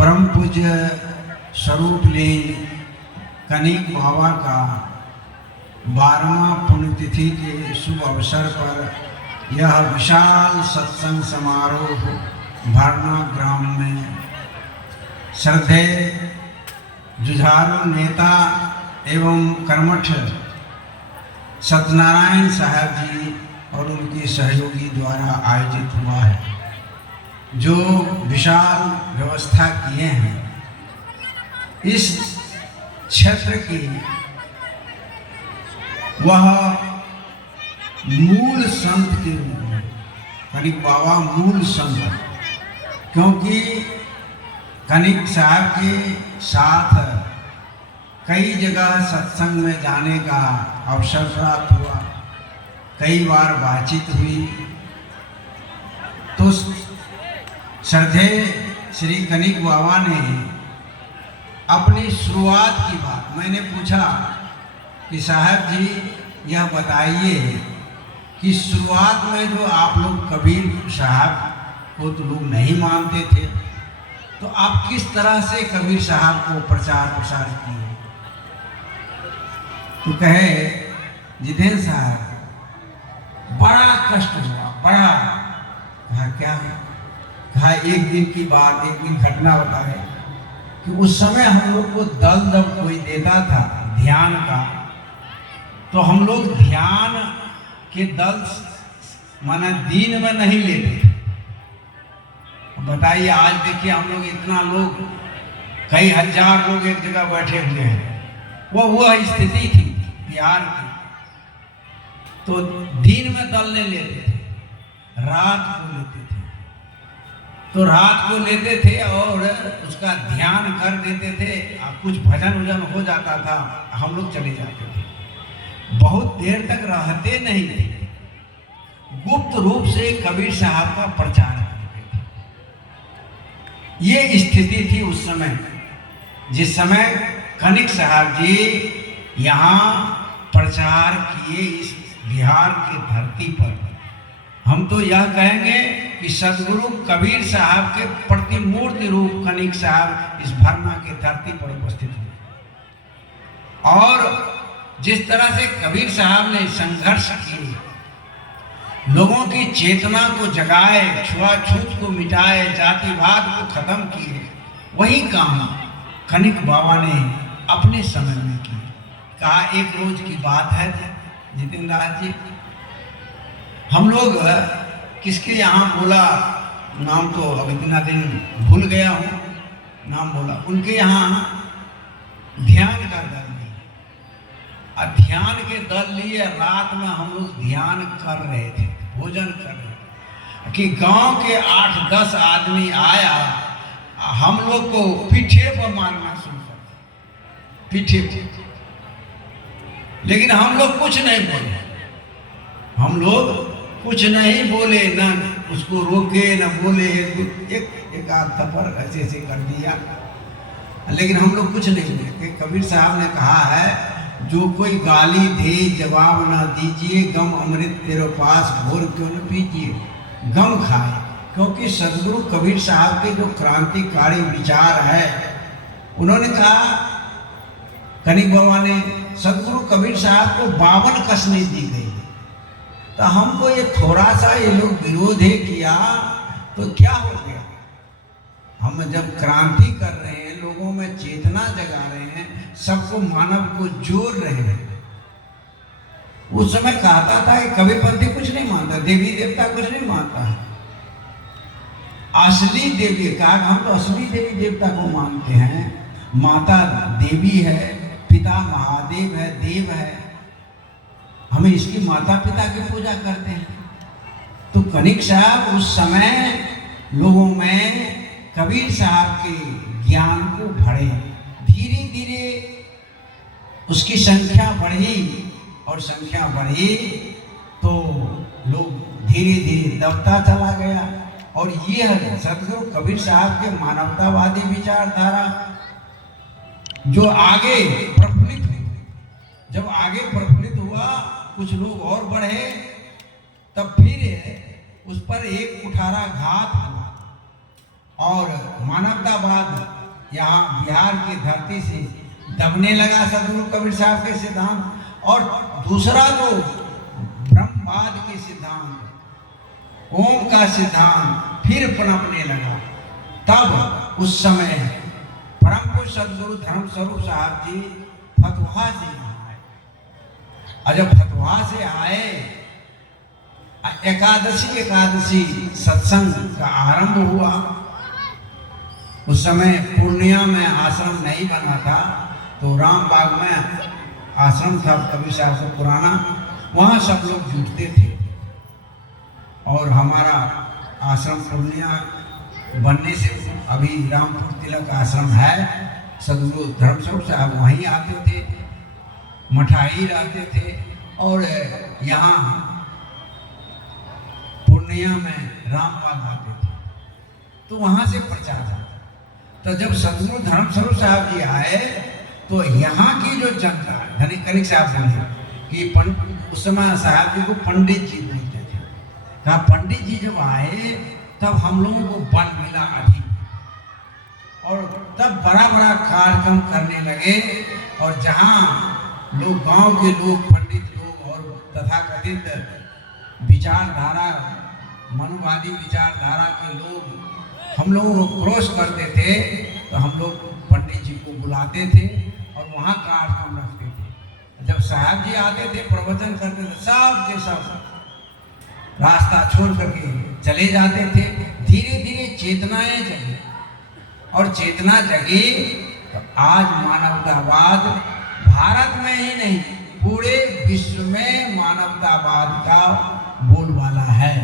परम पूज्य स्वरूप लिंग कनिक बाबा का 12वां पुण्यतिथि के शुभ अवसर पर यह विशाल सत्संग समारोह भरना ग्राम में श्रद्धेय जुझारू नेता एवं कर्मठ सत्यनारायण साहब जी और उनके सहयोगी द्वारा आयोजित हुआ है। जो विशाल व्यवस्था किए हैं इस क्षेत्र की, वह मूल संत के रूप में कनिक बाबा मूल संत, क्योंकि कनिक साहब के साथ कई जगह सत्संग में जाने का अवसर प्राप्त हुआ, कई बार बातचीत हुई। तो श्रद्धेय श्री कनिक बाबा ने अपनी शुरुआत की बात, मैंने पूछा कि साहब जी यह बताइए कि शुरुआत में जो आप लोग कबीर साहब को तो लोग नहीं मानते थे, तो आप किस तरह से कबीर साहब को प्रचार प्रसार किए? तो कहे जितेंद्र साहब बड़ा कष्ट हुआ, बड़ा। कहा क्या है? कहा एक दिन की बात, एक दिन घटना बताए कि उस समय हम लोग को दल जब कोई देता था ध्यान का, तो हम लोग ध्यान के दल माना दिन में नहीं लेते थे। बताइए आज देखिए हम लोग इतना लोग, कई हजार लोग एक जगह बैठे हुए हैं, वह स्थिति थी बिहार की। तो दिन में दल नहीं लेते थे, रात को लेते थे। तो रात को लेते थे और उसका ध्यान कर देते थे, कुछ भजन वजन हो जाता था, हम लोग चले जाते थे। बहुत देर तक रहते नहीं थे, गुप्त रूप से कबीर साहब का प्रचार करते थे। ये स्थिति थी उस समय, जिस समय कनिक साहब जी यहाँ प्रचार किए इस बिहार की धरती पर। हम तो यह कहेंगे कि सदगुरु कबीर साहब के प्रतिमूर्ति रूप कनिक साहब इस भरना की धरती पर उपस्थित हुए। और जिस तरह से कबीर साहब ने संघर्ष किए, लोगों की चेतना को जगाए, छुआछूत को मिटाए, जातिवाद को खत्म किए, वही काम कनिक बाबा ने अपने समय में किए। कहा एक रोज की बात है जितेंद्र जी, हम लोग किसके यहाँ बोला, नाम तो अब इतना दिन भूल गया हूँ, नाम बोला, उनके यहाँ ध्यान का दल लिया। ध्यान के दल लिए, रात में हम लोग ध्यान कर रहे थे, भोजन कर रहे थे, कि गांव के 8-10 आदमी आया, हम लोग को पीठे पर मारना शुरू कर, पीठे पर। लेकिन हम लोग कुछ नहीं बोले, हम लोग कुछ नहीं बोले, न उसको रोके न बोले, एक आध थप्पड़ ऐसे ऐसे कर दिया, लेकिन हम लोग कुछ नहीं बोले। कबीर साहब ने कहा है, जो कोई गाली दे जवाब ना दीजिए, गम अमृत तेरे पास घोर क्यों न पीजिए, गम खाए। क्योंकि सदगुरु कबीर साहब के जो क्रांतिकारी विचार है, उन्होंने कहा, कनिक बाबा ने, सदगुरु कबीर साहब को 52 कसमें दी गई। तो हमको ये थोड़ा सा ये लोग विरोध है किया तो क्या हो गया? हम जब क्रांति कर रहे हैं, लोगों में चेतना जगा रहे हैं, सबको मानव को जोड़ रहे हैं। उस समय कहता था कि कबीरपंथी कुछ नहीं मानता, देवी देवता कुछ नहीं मानता है, असली देवी। कहा हम तो असली देवी देवता को मानते हैं, माता देवी है, पिता महादेव है, देव है, हमें इसकी माता पिता की पूजा करते हैं। तो कनिक साहब उस समय लोगों में कबीर साहब के ज्ञान को भरे, धीरे धीरे उसकी संख्या बढ़ी, और संख्या बढ़ी तो लोग धीरे धीरे दबता चला गया। और ये है सदगुरु कबीर साहब के मानवतावादी विचारधारा जो आगे प्रफुल्लित हुई। जब आगे प्रफुल्लित हुआ, कुछ लोग और बढ़े, तब फिर उस पर एक कुठारा घात हुआ और मानवतावाद यहाँ बिहार की धरती से दबने लगा सदगुरु कबीर साहब के सिद्धांत। और दूसरा जो ब्रह्मवाद के सिद्धांत, ओम का सिद्धांत फिर पनपने लगा। तब उस समय परम पूज्य सदगुरु धर्म स्वरूप साहब जी फतवा से आए, और जब फतवा से आए एकादशी सत्संग का आरंभ हुआ। उस समय पूर्णिया में आश्रम नहीं बना था, तो रामबाग में आश्रम था कबीर साहब से पुराना, वहाँ सब लोग जुटते थे। और हमारा आश्रम पूर्णिया बनने से अभी रामपुर तिलक आश्रम है, सदगुरु धर्मस्वरूप साहब वहीं आते थे, मठाई रहते थे। और यहाँ पूर्णिया में रामबाग आते थे, तो वहाँ से प्रचार था। तो जब सदगुरु धर्मस्वरूप साहब जी आए तो यहाँ की जो जनता, कनिक साहब बोले कि उस समय साहब जी को पंडित जी बोलते थे। कहा पंडित जी जब आए तब हम लोगों को बल मिला अधिक, और तब बड़ा बड़ा कार्यक्रम करने लगे। और जहाँ लोग गांव के लोग, पंडित लोग और तथाकथित विचारधारा, मनुवादी विचारधारा के लोग हम लोगों को क्रॉस करते थे, तो हम लोग पंडित जी को बुलाते थे और वहाँ कार्यक्रम रखते थे। जब साहब जी आते थे, प्रवचन करते थे, सब के सब रास्ता छोड़ करके चले जाते थे। धीरे धीरे चेतनाएं जगी, और चेतना जगी तो आज मानवतावाद भारत में ही नहीं पूरे विश्व में मानवतावाद का बोलबाला है।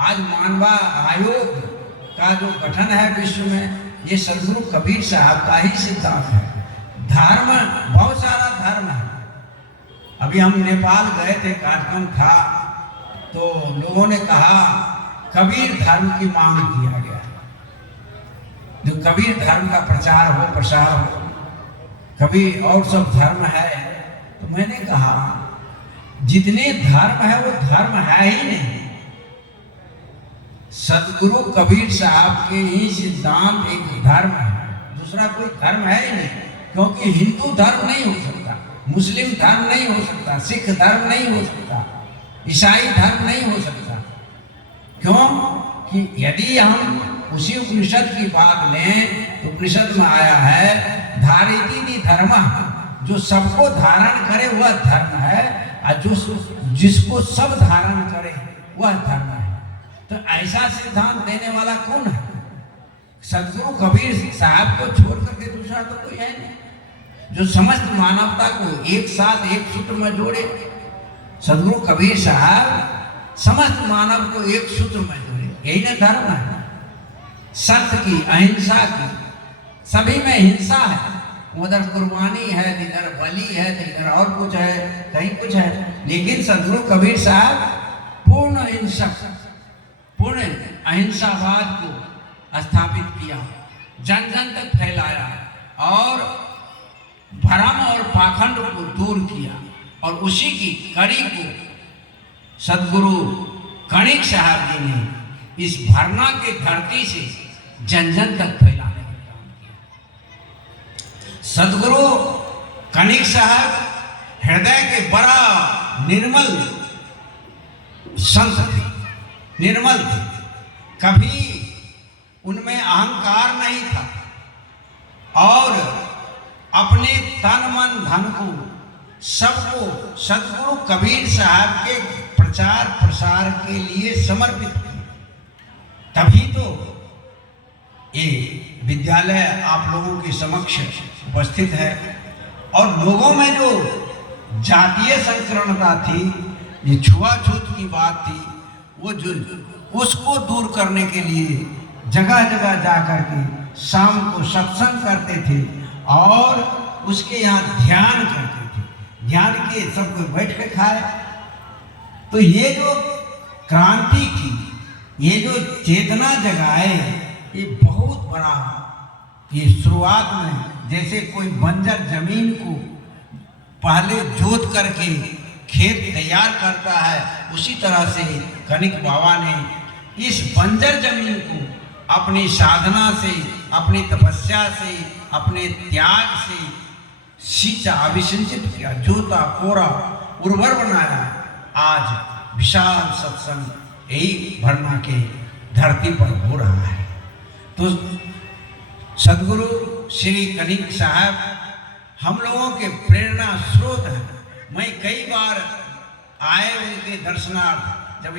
आज मानवा आयोग का जो गठन है विश्व में, ये सदगुरु कबीर साहब का ही सिद्धांत है। धर्म, बहुत सारा धर्म है। अभी हम नेपाल गए थे, कार्यक्रम था, तो लोगों ने कहा कबीर धर्म की मांग किया गया, जो कबीर धर्म का प्रचार हो, प्रसार हो, कबीर और सब धर्म है। तो मैंने कहा जितने धर्म है वो धर्म है ही नहीं। सदगुरु कबीर साहब के ही सिद्धांत एक धर्म है, दूसरा कोई धर्म है ही नहीं। क्योंकि हिंदू धर्म नहीं हो सकता, मुस्लिम धर्म नहीं हो सकता, सिख धर्म नहीं हो सकता, ईसाई धर्म नहीं हो सकता। क्यों कि यदि हम उसी उपनिषद की बात लें तो उपनिषद में आया है धारिती धर्म, जो सबको धारण करे वह धर्म है, और जो जिसको सब धारण करे वह धर्म है। तो ऐसा सिद्धांत देने वाला कौन है? सदगुरु कबीर साहब को छोड़ करके दूसरा तो कोई है नहीं, जो समस्त मानवता को एक साथ एक सूत्र में जोड़े। सदगुरु कबीर साहब समस्त मानव को एक सूत्र में जोड़े, यही ना धर्म है। सत्य की, अहिंसा की, सभी में हिंसा है। उधर कुर्बानी है, इधर बलि है, इधर और कुछ है, कहीं कुछ है। लेकिन सदगुरु कबीर साहब पूर्ण हिंसक, पूर्ण अहिंसावाद को स्थापित किया, जन जन तक फैलाया, और भ्रम और पाखंड को दूर किया। और उसी की कड़ी को सदगुरु कणिक साहब जी ने इस भरना के धरती से जन जन तक फैलाने का काम किया। सदगुरु कणिक साहब हृदय के बड़ा निर्मल संत थे, निर्मल थे। कभी उनमें अहंकार नहीं था, और अपने तन मन धन को सबको सदगुरु कबीर साहब के प्रचार प्रसार के लिए समर्पित किया। तभी तो ये विद्यालय आप लोगों के समक्ष उपस्थित है। और लोगों में जो जातीय संकीर्णता थी, ये छुआछूत की बात थी, वो जो उसको दूर करने के लिए जगह जगह जा कर के शाम को सत्संग करते थे, और उसके यहाँ ध्यान करते थे। ध्यान के सब कोई बैठ के खाए। तो ये जो क्रांति की, ये जो चेतना जगाए, ये बहुत बड़ा, ये शुरुआत में जैसे कोई बंजर जमीन को पहले जोत करके खेत तैयार करता है, उसी तरह से कनिक बाबा ने इस बंजर जमीन को अपनी साधना से, अपनी तपस्या से, अपने त्याग से सींचा, अभिसिंचित किया, जोता, कोरा, उर्वर बनाया। आज विशाल सत्संग यही भरना के धरती पर हो रहा है। तो सदगुरु श्री कनिक साहब हम लोगों के प्रेरणा स्रोत हैं। मैं कई बार आए उनके दर्शनार्थ, जब